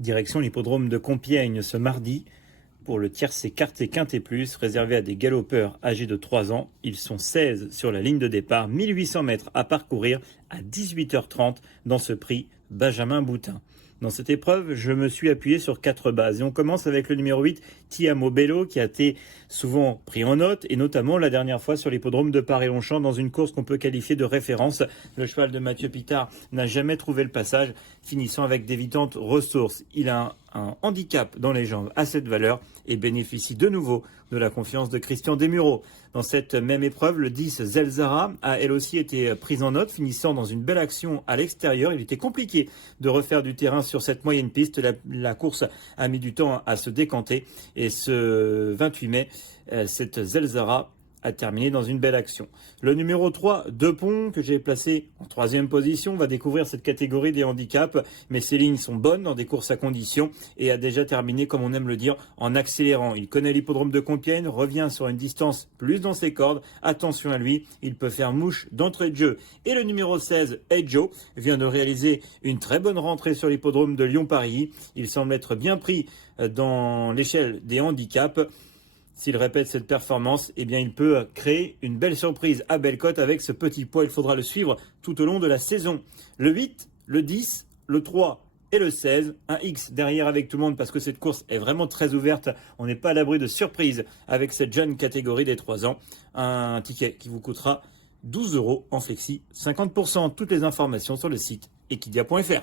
Direction l'hippodrome de Compiègne ce mardi pour le tiercé quarté quinté plus réservé à des galopeurs âgés de 3 ans. Ils sont 16 sur la ligne de départ, 1800 mètres à parcourir à 18h30 dans ce prix Benjamin Boutin. Dans cette épreuve, je me suis appuyé sur 4 bases et on commence avec le numéro 8, Tiamo Bello, qui a été souvent pris en note et notamment la dernière fois sur l'hippodrome de Paris-Longchamp dans une course qu'on peut qualifier de référence. Le cheval de Mathieu Pitard n'a jamais trouvé le passage, finissant avec d'évitantes ressources. Il a un handicap dans les jambes à cette valeur et bénéficie de nouveau de la confiance de Christian Desmureaux. Dans cette même épreuve, le 10 Zelzara a elle aussi été prise en note, finissant dans une belle action à l'extérieur. Il était compliqué de refaire du terrain sur cette moyenne piste. La course a mis du temps à se décanter et ce 28 mai, cette Zelzara a terminé dans une belle action. Le numéro 3, Depont, que j'ai placé en 3e position, va découvrir cette catégorie des handicaps, mais ses lignes sont bonnes dans des courses à condition et a déjà terminé, comme on aime le dire, en accélérant. Il connaît l'hippodrome de Compiègne, revient sur une distance plus dans ses cordes. Attention à lui, il peut faire mouche d'entrée de jeu. Et le numéro 16, Edjo, vient de réaliser une très bonne rentrée sur l'hippodrome de Lyon-Paris. Il semble être bien pris dans l'échelle des handicaps. S'il répète cette performance, eh bien il peut créer une belle surprise à Bellecote avec ce petit poids. Il faudra le suivre tout au long de la saison. Le 8, le 10, le 3 et le 16. Un X derrière avec tout le monde parce que cette course est vraiment très ouverte. On n'est pas à l'abri de surprises avec cette jeune catégorie des 3 ans. Un ticket qui vous coûtera 12 € en flexi, 50%. Toutes les informations sur le site equidia.fr.